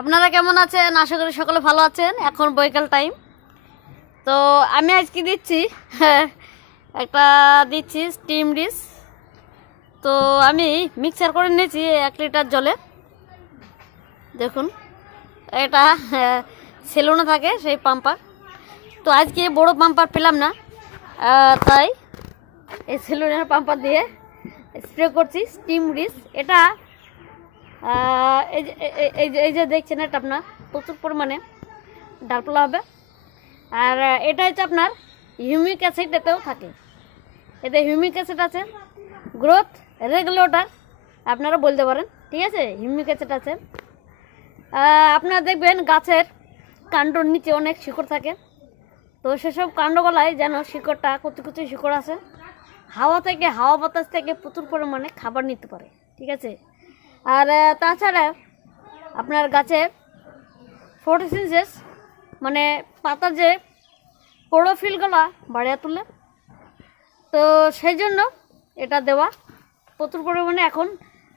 আপনারা কেমন আছেন? আশা করি সকলে ভালো আছেন। এখন বৈকাল টাইম তো আমি আজকে দিচ্ছি একটা দিচ্ছি স্টিম ডিশ তো আমি মিক্সার করে নিয়েছি এক লিটার জলে। দেখুন, এটা সেলুনে থাকে সেই পাম্পার তো আজকে বড় পাম্পার পেলাম না। তাই এই সেলুনের পাম্পার দিয়ে স্প্রে করছি স্টিম ডিশ এটা এই যে এই যে দেখছেন এটা আপনার, প্রচুর পরিমাণে ডালপালা হবে। আর এটা হচ্ছে আপনার হিউমিক অ্যাসিড এতেও থাকে। এতে হিউমিক অ্যাসিড আছে গ্রোথ রেগুলেটর আপনারা বলতে পারেন। ঠিক আছে? হিউমিক অ্যাসিড আছে। আপনারা দেখবেন গাছের কাণ্ডর নিচে অনেক শিকড় থাকে। তো সেসব কাণ্ডগলায় যেন শিকড়টা কুচি কুচি শিকড় আছে, হাওয়া থেকে, হাওয়া বাতাস থেকে প্রচুর পরিমাণে খাবার নিতে পারে। ঠিক আছে? আর তাছাড়া আপনার গাছের ফটোসিনসিস মানে পাতার যে ক্লোরোফিলগুলো বাড়িয়ে তোলে তো সেই জন্য এটা দেওয়া প্রচুর পরিমাণে এখন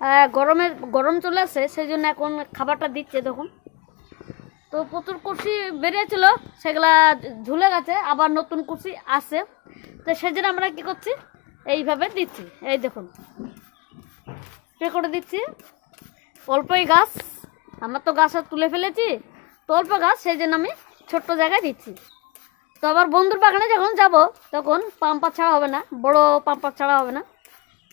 আহ, গরমের গরম চলে আসছে সেই জন্য এখন খাবারটা দিচ্ছে দেখুন। তো প্রচুর কুর্সি বেরিয়েছিল সেগুলা ঝুলে গেছে আবার নতুন কুর্সি আসছে। তো সেই জন্য আমরা কী করছি এইভাবে দিচ্ছি এই দেখুন। স্প্রে করে দিচ্ছি। অল্পই গাছ। আমার তো গাছ তুলে ফেলেছি, তো অল্প গাছ, সেই জন্য আমি ছোট্ট জায়গায় দিচ্ছি। তো আবার বন্ধুর বাগানে যখন যাব, তখন পাম্পার ছাড়া হবে না, বড় পাম্পার ছাড়া হবে না।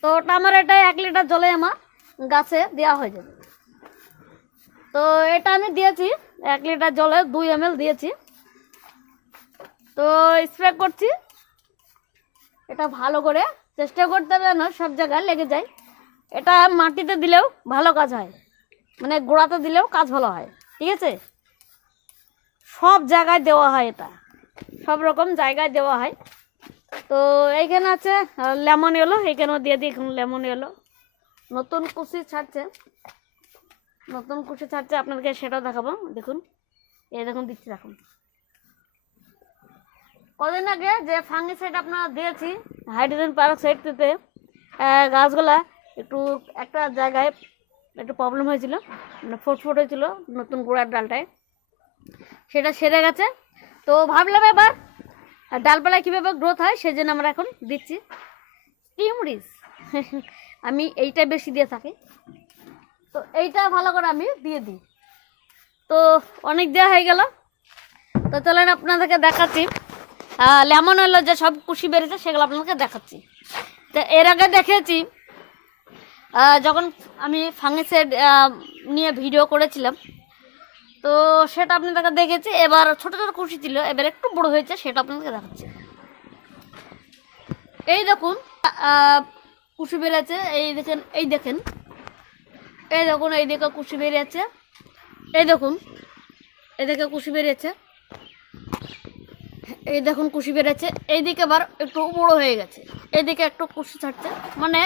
তো ওটা আমার এটা এক লিটার জলে আমার গাছে দেওয়া হয়ে যাবে। তো এটা আমি দিয়েছি, এক লিটার জলে দুই এম দিয়েছি। তো স্প্রে করছি। এটা ভালো করে চেষ্টা করতে হবে না সব জায়গায় লেগে যায়। এটা মাটিতে দিলেও ভালো কাজ হয়। মানে গোড়াতে দিলেও কাজ ভালো হয়, ঠিক আছে? সব জায়গায় দেওয়া হয় এটা, সব রকম জায়গায় দেওয়া হয়। তো এইখানে আছে লেমন এলো, এইখানেও দিয়ে দিই, এখন লেমন এলো। নতুন কুচি ছাড়ছে, নতুন কুচি ছাড়ছে, আপনাদেরকে সেটাও দেখাবো, দেখুন। এই দেখুন, দিচ্ছি দেখুন কদিন আগে যে ফাঙ্গিসাইড আপনারা দিয়েছি হাইড্রোজেন পারক্সাইড দিতে গাছগুলা একটু একটা জায়গায় একটু প্রবলেম হয়েছিল মানে ফুট ফুট হয়েছিল নতুন গোড়ার ডালটায়। সেটা সেরে গেছে। তো ভাবলাম এবার ডালপালায় কীভাবে গ্রোথ হয় সেই জন্য আমরা এখন দিচ্ছি টিমরিস আমি এইটা বেশি দিয়ে থাকি। তো এইটা ভালো করে আমি দিয়ে দিই। তো অনেক দেওয়া হয়ে গেল। তো চলেন আপনাদেরকে দেখাচ্ছি। লেমন হলো যে সব কুশি বেরিয়েছে সেগুলো আপনাদেরকে দেখাচ্ছি। তো এর আগে দেখেছি যখন আমি ফাঙ্গিসাইড নিয়ে ভিডিও করেছিলাম, তো সেটা আপনাদেরকে দেখেছি। এবার ছোট ছোট কুশি ছিল, এবার একটু বড় হয়েছে, সেটা আপনাদেরকে দেখাচ্ছি। এই দেখুন কুশি বেরিয়েছে, এই দেখেন এই দেখেন। এই দেখুন, এই দিকে কুশি বেরিয়েছে। এই দেখুন, এই দিকে কুশি বেরিয়েছে। এই দেখুন, কুশি বেড়েছে এইদিকে আবার একটু বড়ো হয়ে গেছে। এইদিকে একটু কুশি ছাড়ছে। মানে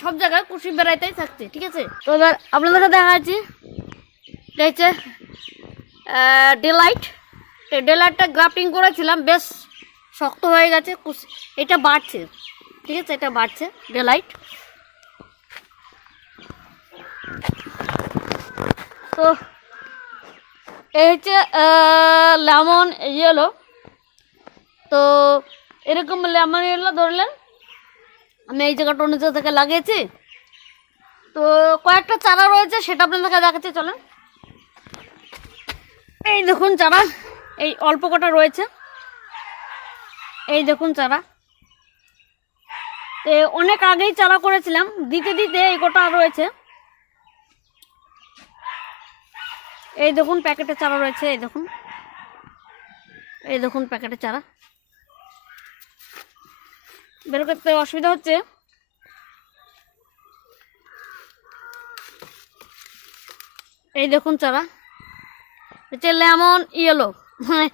সব জায়গায় কুশি বেড়াইতেই থাকছে, ঠিক আছে? তো এবার আপনাদেরকে দেখা যাচ্ছে এটা হচ্ছে ডেলাইট ডেলাইটটা গ্রাফটিং করেছিলাম, বেশ শক্ত হয়ে গেছে এটা বাড়ছে, ঠিক আছে? এটা বাড়ছে ডেলাইট তো এই হচ্ছে লেমন ইয়েলো তো এরকম লেমন ইয়েলো ধরলেন আমি এই জায়গাটা নিচে থেকে লাগিয়েছি। তো কয়েকটা চারা রয়েছে, সেটা আপনাদেরকে দেখাচ্ছি, চলেন। এই দেখুন চারা, এই অল্প কটা রয়েছে। এই দেখুন চারা। তো অনেক আগেই চারা করেছিলাম, দিতে দিতে এই কটা রয়েছে। এই দেখুন, প্যাকেটে চারা রয়েছে, এই দেখুন। এই দেখুন, প্যাকেটে চারা। বের করতে অসুবিধা হচ্ছে। এই দেখুন চারা। হচ্ছে লেমন, ইয়েলো। মানে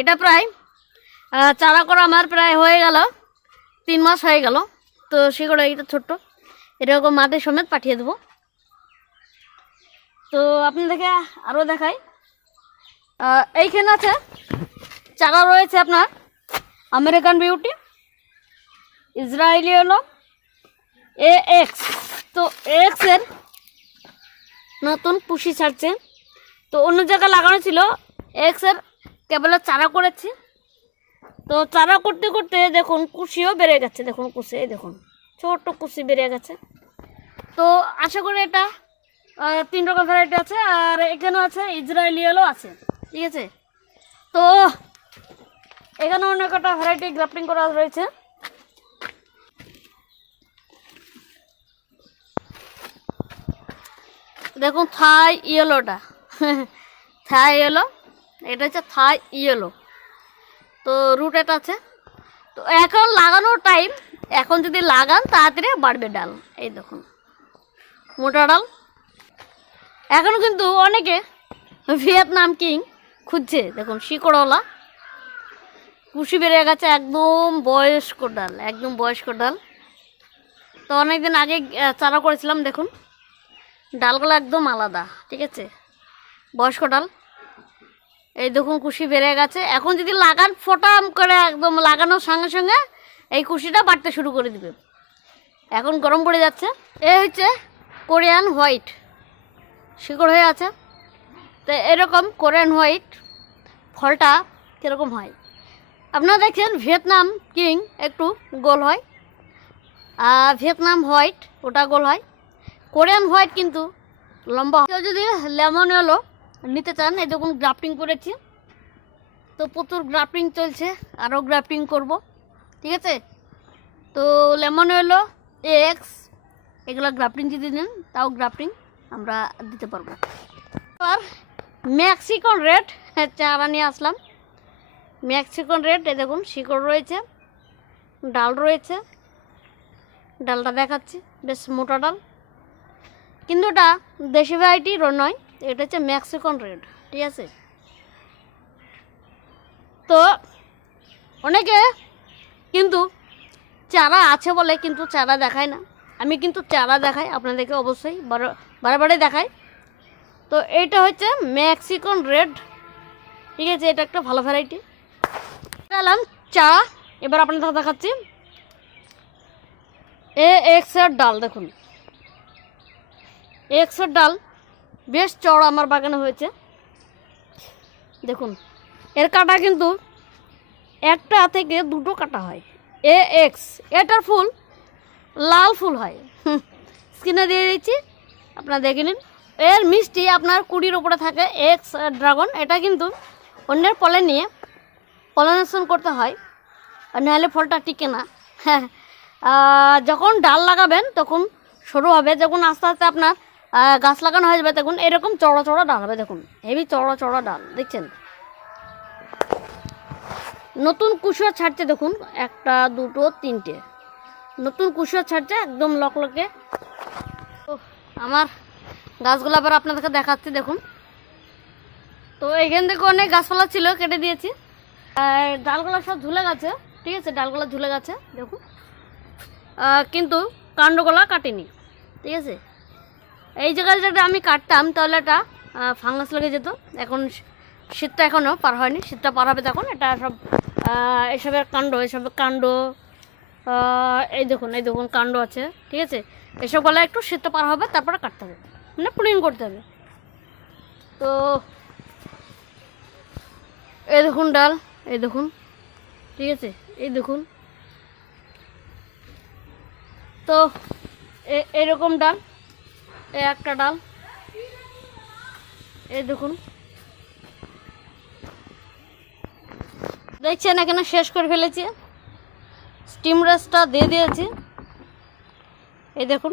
এটা প্রায় চারা করা আমার প্রায় হয়ে গেল, তিন মাস হয়ে গেল। তো সেগুলো এইটা ছোট্ট। এরকম মাটির সমেত পাঠিয়ে দেবো। তো আপনাদেরকে আরও দেখাই। এইখানে আছে, চারা রয়েছে আপনার, আমেরিকান বিউটি। ইসরায়েলি হলো এ এক্স তো এক্সের নতুন পুষি ছাড়ছে। তো অন্য জায়গায় লাগানো ছিল এক্সের কেবলের চারা করেছি। তো চারা করতে করতে দেখুন কুশিও বেড়ে গেছে, দেখুন কুশি দেখুন, ছোট্ট কুশি বেড়ে গেছে। তো আশা করি এটা তিন রকম ভ্যারাইটি আছে, আর এখানেও আছে, ইসরায়েলিয়ালও আছে, ঠিক আছে? তো এখানে অনেক একটা ভ্যারাইটি গ্রাফটিং করা রয়েছে। দেখুন, থাই ইয়েলোটা। থাই ইয়েলো, এটা হচ্ছে থাই ইয়েলো। তো রুট এটা আছে। তো এখন লাগানোর টাইম এখন যদি লাগান, তাড়াতাড়ি বাড়বে ডাল। এই দেখুন, মোটা ডাল। এখন কিন্তু অনেকে ভিয়েতনাম কিং খুঁজছে। দেখুন, শিকড়ওয়ালা। কুশি বেড়ে গেছে একদম বয়স্ক ডাল, একদম বয়স্ক ডাল। তো অনেকদিন আগে চারা করেছিলাম, দেখুন। ডালগুলো একদম আলাদা, ঠিক আছে? বয়স্ক ডাল। এই দেখুন, কুশি বেড়ে গেছে। এখন যদি লাগান, ফোটাম করে একদম লাগানোর সঙ্গে সঙ্গে এই কুশিটা বাড়তে শুরু করে দিবে। এখন গরম পড়ে যাচ্ছে। এ হচ্ছে কোরিয়ান হোয়াইট। শিকড় হয়ে আছে। তো এরকম কোরিয়ান হোয়াইট ফলটা কীরকম হয়? আপনারা দেখছেন, ভিয়েতনাম কিং একটু গোল হয়। আর ভিয়েতনাম হোয়াইট ওটা গোল হয়। কোরিয়ান হোয়াইট কিন্তু লম্বা। কেউ যদি লেমন এলো নিতে চান, এই দেখুন গ্রাফটিং করেছি। তো প্রচুর গ্রাফটিং চলছে আরও গ্রাফটিং করব। ঠিক আছে? তো লেমন এলো এক্স এগুলো গ্রাফটিং যদি নেন, তাও গ্রাফটিং আমরা দিতে পারব। আর মেক্সিকন রেড চারা নিয়ে আসলাম। মেক্সিকন রেড এই দেখুন, শিকড় রয়েছে, ডাল রয়েছে। ডালটা দেখাচ্ছি, বেশ মোটা ডাল। কিন্তু এটা দেশি ভ্যারাইটি নয়, এটা হচ্ছে মেক্সিকন রেড ঠিক আছে? তো অনেকে কিন্তু চারা আছে বলে কিন্তু চারা দেখায় না। আমি কিন্তু চারা দেখাই, আপনাদেরকে অবশ্যই বারে- বারে দেখাই। তো এইটা হচ্ছে মেক্সিকন রেড ঠিক আছে? এটা একটা ভালো ভ্যারাইটি গেলাম চারা এবার আপনাদের দেখাচ্ছি। এ এক্সের ডাল, দেখুন। এক্সের ডাল, বেশ চড়া আমার বাগানে হয়েছে। দেখুন, এর কাটা কিন্তু একটা থেকে দুটো কাটা হয়। এ এক্স, এটার ফুল লাল ফুল হয়। স্কিনে দিয়ে দিচ্ছি, আপনারা দেখে নিন। এর মিষ্টি আপনার কুড়ির উপরে থাকে, এক্স ড্রাগন। এটা কিন্তু অন্যের পলে নিয়ে পলিনেশন করতে হয়, আর নাহলে ফলটা টিকে না। হ্যাঁ যখন ডাল লাগাবেন, তখন সরু হবে। যখন আস্তে আস্তে আপনার গাছ লাগানো হয়ে যাবে, দেখুন, এরকম চড়া চড়া ডাল হবে, দেখুন, হেভি চড়া চড়া ডাল, দেখছেন? নতুন কুশিয়া ছাড়ছে, দেখুন, একটা, দুটো, তিনটে। নতুন কুশিয়া ছাড়ছে, একদম লকলকে। তো আমার গাছগুলো আবার আপনাদেরকে দেখাচ্ছি, দেখুন। তো এখান থেকে অনেক গাছপালা ছিল, কেটে দিয়েছি। আর ডালগুলো সব ঝুলে গেছে, ঠিক আছে, ডালগুলো ঝুলে গেছে, দেখুন। কিন্তু কাণ্ডগুলো কাটেনি, ঠিক আছে? এই জায়গায় যদি আমি কাটতাম তাহলে এটা ফাঙ্গাস লেগে যেত। এখন শীতটা এখনও পার হয়নি। শীতটা পার হবে তখন। এটা সব এসবের কাণ্ড এসবের কাণ্ড এই দেখুন এই দেখুন কাণ্ড আছে, ঠিক আছে? এসব গলা একটু শীতটা পার হবে, তারপরে কাটতে হবে। মানে পুলিং করতে হবে। তো, এই দেখুন ডাল, এই দেখুন, ঠিক আছে? এই দেখুন। তো এরকম ডাল। এ একটা ডাল। এই দেখুন। দেখছেন, এখানে শেষ করে ফেলেছি। স্টিম রেসটা দিয়ে দিয়েছি। এই দেখুন।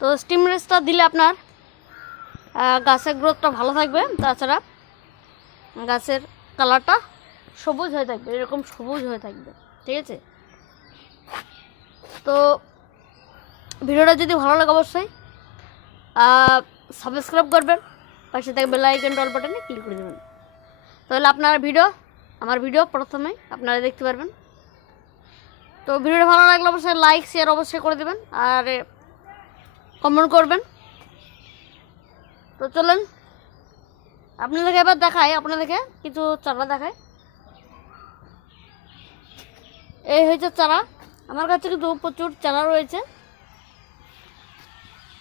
তো স্টিম রেসটা দিলে আপনার গাছের গ্রোথটা ভালো থাকবে। তাছাড়া গাছের কালারটা সবুজ হয়ে থাকবে, এরকম সবুজ হয়ে থাকবে। ঠিক আছে? তো ভিডিওটা যদি ভালো লাগে অবশ্যই সাবস্ক্রাইব করবেন, পাশে থাকবে লাইক অ্যান্ড অল বাটনে ক্লিক করে দেবেন। তাহলে আপনার ভিডিও আমার ভিডিও প্রথমে আপনারা দেখতে পারবেন। তো ভিডিওটা ভালো লাগলে অবশ্যই লাইক শেয়ার অবশ্যই করে দেবেন আর কমেন্ট করবেন। তো চলেন, আপনাদেরকে এবার দেখায় আপনাদেরকে কিছু চারা দেখায় এই হয়েছে চারা, আমার কাছে কিন্তু প্রচুর চারা রয়েছে।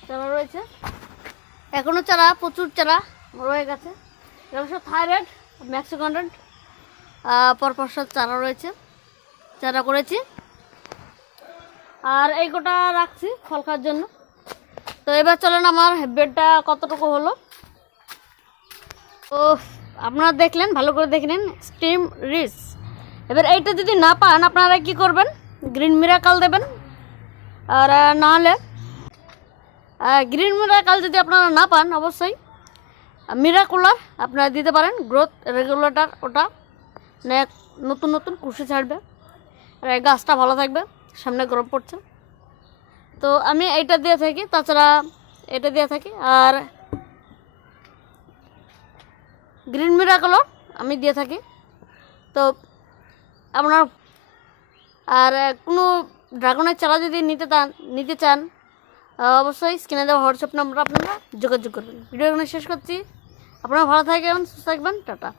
চারা রয়েছে। এখনও চারা, প্রচুর চারা রয়ে গেছে। এগুলো সব থাইরয়েড ম্যাক্সিকন্ডেন্ট পরপর সব চারা রয়েছে। চারা করেছি। আর এই গোটা রাখছি ফল খাওয়ার জন্য। তো এবার চলেন আমার বেডটা কতটুকু হলো। তো আপনারা দেখলেন, ভালো করে দেখে নিন স্টিম রিস এবার এইটা যদি না পান, আপনারা কি করবেন? গ্রিন মিরাকাল দেবেন। আর না হলে গ্রিন মিরাকাল যদি আপনারা না পান, অবশ্যই মিরাকুলার আপনারা দিতে পারেন। গ্রোথ রেগুলেটর ওটা নতুন নতুন কুশি ছাড়বে। আর গাছটা ভালো থাকবে, সামনে গরম পড়ছে। তো আমি এইটা দিয়ে থাকি, তাছাড়া এটা দিয়ে থাকি। আর গ্রিন মিরাকলও আমি দিয়ে থাকি। তো আপনার আর কোনো ড্রাগনের চারা যদি নিতে চান নিতে চান অবশ্যই স্ক্রিনে দেওয়া হোয়াটসঅ্যাপ নম্বর আপনারা যোগাযোগ করবেন। ভিডিও এখানে শেষ করছি। আপনারা ভালো থাকবেন, সুস্থ থাকবেন, টাটা।